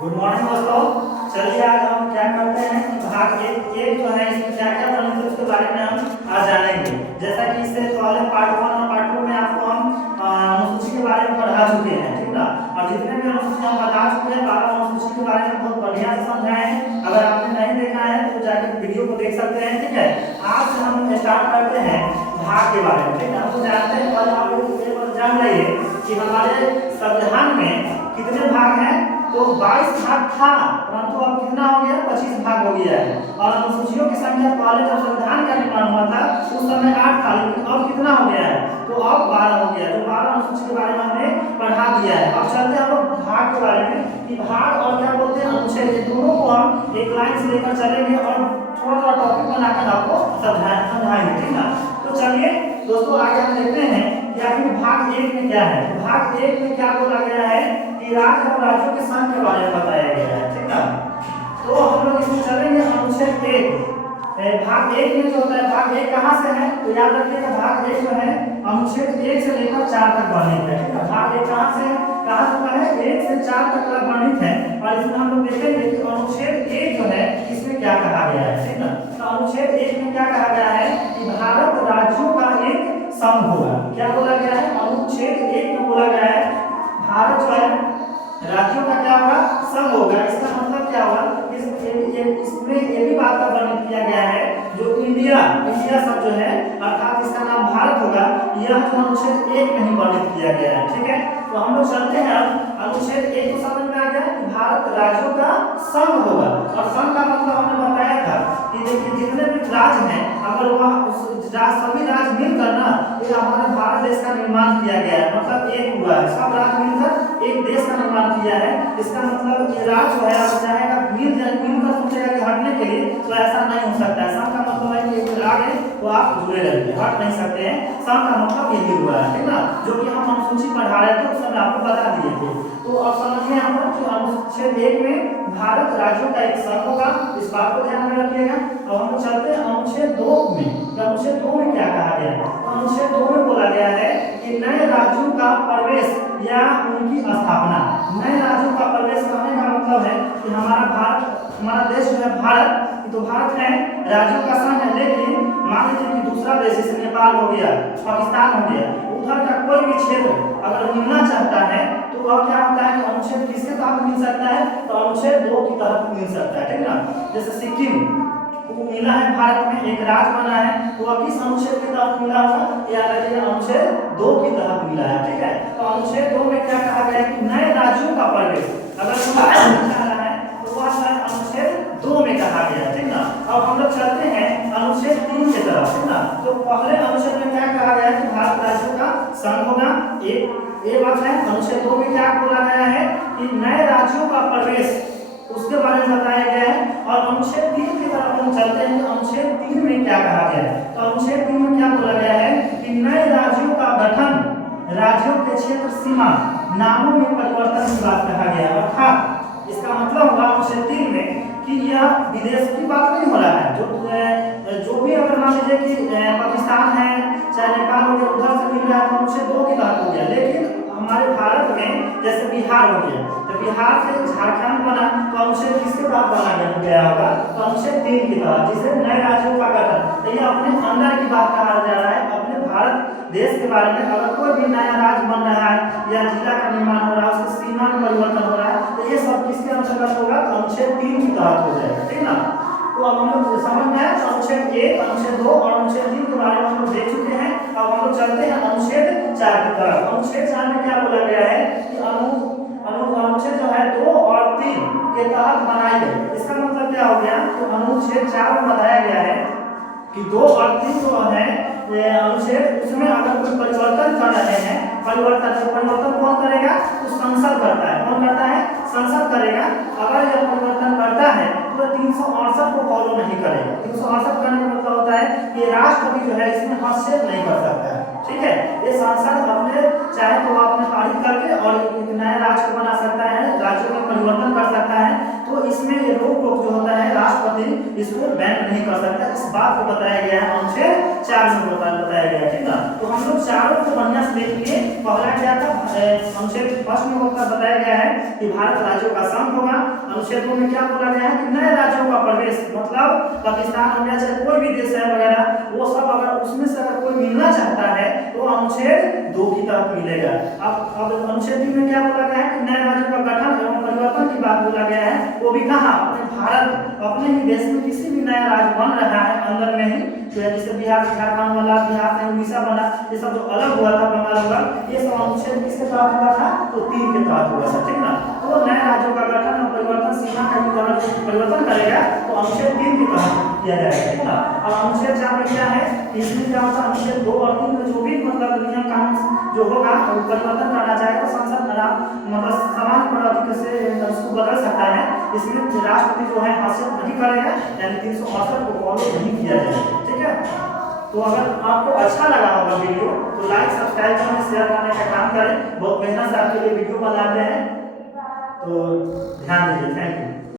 Good morning दोस्तों। चलिए आज हम क्या करते हैं कि भाग एक जो है इसमें क्या क्या पढ़ेंगे उसके बारे में हम आज जानेंगे। जैसा कि इससे पहले पार्ट 1 और पार्ट 2 में आपको हम अनुसूची के बारे में पढ़ा चुके हैं, ठीक ना। और जितने भी अनुसूची हम बता चुके हैं 12 अनुसूची के बारे में बहुत बढ़िया से समझाए हैं। अगर आपने नहीं देखा है तो जाके वीडियो को देख सकते हैं, ठीक है। आज से हम स्टार्ट करते हैं भाग के बारे में, ठीक है। हम तो जानते हैं और आप लोग जान रही है कि हमारे संविधान में कितने भाग हैं। तो 22 भाग था, परंतु अब कितना हो गया, 25 भाग हो गया है। और अनुसूचियों की संख्या पहले जब संविधान का निर्माण हुआ था उस समय 8 था, लेकिन अब कितना हो गया है, तो अब 12 हो गया है। तो 12 अनुसूची के बारे में हमने पढ़ा दिया है। अब चलते हैं हम लोग भाग के बारे में कि भाग और क्या बोलते हैं अनुच्छेद, ये दोनों को हम एक लाइन से लेकर चलेंगे और थोड़ा थोड़ा टॉपिक बनाकर आपको समझाएंगे, ठीक ना। तो चलिए दोस्तों आगे हम देखते हैं कि आखिर भाग 1 में क्या है। तो भाग 1 में क्या बोला गया है कि राज्य और राज्यों के संघ के बारे में बताया गया है, ठीक है। तो हम लोग इसमें चलेंगे अनुच्छेद 1। भाग 1 में जो होता है, भाग 1 कहाँ से है तो याद रखिएगा भाग 1 जो है अनुच्छेद 1 से लेकर 4 तक वर्णित है, ठीक है। भाग 1 कहाँ से कहाँ तक है, 1 से 4 तक वर्णित है। और इसमें हम लोग देखेंगे कि अनुच्छेद 1 जो है इसमें क्या कहा गया है, ठीक है। तो अनुच्छेद 1 में क्या कहा गया है कि भारत राज्यों का एक संघ होगा। क्या बोला गया है, अनुच्छेद 1 में बोला गया है भारत जो है राज्यों का क्या होगा, संघ होगा। इसका मतलब क्या होगा, इसमें ये भी बात का वर्णन किया गया है जो इंडिया शब्द जो है अर्थात इसका नाम भारत होगा, यह जो अनुच्छेद 1 में ही वर्णित किया गया है, ठीक है। तो हम लोग चलते हैं अनुच्छेद 1 को समझ में आ गया कि भारत राज्यों का संघ होगा। और संघ का मतलब हमने बताया था कि देखिए जितने भी राज्य हैं अगर वह सभी राज्य मिलकर ना ये हमारे भारत देश का निर्माण किया गया है, मतलब एक हुआ है, सब राज्य मिलकर एक देश का निर्माण किया है। इसका मतलब ये राज्य जो है अब चाहेगा मिलकर सोचेगा कि हटने के लिए तो ऐसा नहीं हो सकता है। संघ का मतलब है कि एक आगे तो आप जुड़े रहेंगे, हट नहीं सकते हैं। संघ का मतलब यही हुआ है, ठीक ना, जो कि हम अनुसूची पढ़ा रहे थे उस समय आपको बता दिए थे। तो अब समझिए हम लोग अनुच्छेद 1 में भारत राज्यों का एक संघ होगा, इस बात को ध्यान में रखिएगा। अब हम लोग चलते हैं अनुच्छेद 2 में। अनुच्छेद 2 में क्या कहा गया है, तो अनुच्छेद 2 में बोला गया है कि नए राज्यों का प्रवेश या उनकी स्थापना। नए राज्यों का प्रवेश करने का मतलब है कि हमारा देश जो है भारत, तो भारत है राज्यों का संघ है, लेकिन मान लीजिए कि दूसरा देश जैसे नेपाल हो गया, पाकिस्तान हो गया, उधर का कोई भी क्षेत्र अगर मिलना चाहता है तो वह क्या होता है कि अनुच्छेद किसके तहत मिल सकता है, तो अनुच्छेद 2 के तहत मिल सकता है, ठीक ना। जैसे सिक्किम मिला है भारत में, एक राज्य बना है, तो वह किस अनुच्छेद के तहत मिला होगा, या अनुच्छेद 2 के तहत मिला है, ठीक है। तो अनुच्छेद 2 में क्या कहा गया कि नए राज्यों का प्रवेश अगर चाह रहा है तो वह अनुच्छेद 2 में कहा गया, ठीक ना। अब हम लोग चलते हैं अनुच्छेद 3 की तरफ, ठीक ना। तो पहले अनुच्छेद में क्या कहा गया कि भारत राज्यों का संघ होगा, एक बात है। अनुच्छेद 2 में क्या बोला गया है कि नए राज्यों का प्रवेश उसके बारे में बताया गया है। और अनुच्छेद 3 की तरफ हम चलते हैं, अनुच्छेद 3 में क्या कहा गया है, तो अनुच्छेद 3 में क्या बोला गया है कि नए राज्यों का गठन, राज्यों के क्षेत्र सीमा, नामों में परिवर्तन की बात कहा गया है। अर्थात इसका मतलब हुआ अनुच्छेद 3 में कि यह विदेश की बात नहीं हो रहा है। जो भी अगर मान लीजिए कि पाकिस्तान है चाहे नेपाल हो गया, उधर से मिल रहा है तो अनुच्छेद 2 की बात हो गया। लेकिन हमारे भारत में जैसे बिहार हो गया, तो बिहार से झारखंड बना तो अनुच्छेद किसके तहत बना गया होगा, तो अनुच्छेद 3 के तहत, जिसे नए राज्यों का गठन। तो ये अपने अंदर की बात कहा जा रहा है, अपने भारत देश के बारे में। अगर कोई भी नया राज्य बन रहा है या जिला का निर्माण हो रहा है, उसकी सीमा में परिवर्तन हो रहा है, तो ये सब किसके अंतर्गत होगा, तो अनुच्छेद 3 के तहत हो जाएगा, ठीक ना। तो अब हम लोग समझ में आया अनुच्छेद 1, अनुच्छेद 2 और अनुच्छेद 3 के बारे में हम लोग देख चुके हैं। अब हम लोग चलते हैं अनुच्छेद 4 की तरफ। अनुच्छेद 4 में क्या बोला गया है कि अनुच्छेद जो है 2 और 3 के तहत बनाई गई। इसका मतलब क्या हो गया, तो अनुच्छेद 4 में बताया गया है कि 2 और 3 जो है अनुच्छेद, उसमें अगर कोई परिवर्तन कर रहे हैं, परिवर्तन कौन करेगा, तो संसद करता है। कौन करता है, संसद करेगा। अगर यह परिवर्तन करता है तो 368 को फॉलो नहीं करेगा। 368 करने का मतलब होता है कि राष्ट्रपति जो है इसमें हस्तक्षेप नहीं कर सकता है, ठीक है। ये संसद अपने चाहे तो अपने पारित करके और एक नया राष्ट्र बना सकता है, राज्यों में परिवर्तन कर सकता है। तो इसमें ये रोक जो होता है राष्ट्रपति राष्ट्रपति इसको बैन नहीं कर सकता। इस बात को बताया गया है अनुच्छेद 4 में बताया गया है, ठीक ना। तो हम लोग चारों को बढ़िया से देखेंगे। पहला क्या था, अनुच्छेद 1 में बताया गया है कि भारत राज्यों का संघ होगा। अनुच्छेद 2 में क्या बोला गया है कि नए राज्यों का प्रवेश, मतलब पाकिस्तान हो गया चाहे कोई भी देश है वगैरह, वो सब अगर उसमें से अगर कोई मिलना चाहता है तो अनुच्छेद 2 की तरफ मिलेगा। अब अनुच्छेद 3 में क्या बोला गया है कि नए राज्यों का गठन एवं परिवर्तन की बात बोला गया है, वो भी कहाँ, अपने भारत अपने ही देश में किसी भी नया राज्य बन रहा है अंदर में ही, तो जैसे बिहार से झारखंड वाला, बिहार से उड़ीसा बना, ये सब जो अलग हुआ था बंगाल हुआ, ये सब अनुच्छेद किसके तहत हुआ था, तो 3 के तहत हुआ था, ठीक ना। तो नए राज्यों का गठन और परिवर्तन सीमा का परिवर्तन करेगा तो अनुच्छेद 3 के तहत किया जाएगा, ठीक ना। अब अनुच्छेद 4 में क्या है, इसमें क्या होता है, अनुच्छेद 2 और 3 में जो भी मतलब नियम कानून जो होगा वो परिवर्तन करना चाहेगा तो संसद मतलब समान पद्धति से उसको बदल सकता है। इसमें राष्ट्रपति जो है हस्तक्षेप नहीं करेगा, यानी 368 को फॉलो नहीं किया जाएगा, ठीक है। तो अगर आपको अच्छा लगा होगा वीडियो तो लाइक सब्सक्राइब करने शेयर करने का काम करें। बहुत मेहनत से आपके लिए वीडियो बनाते हैं, तो ध्यान दीजिए। Thank you.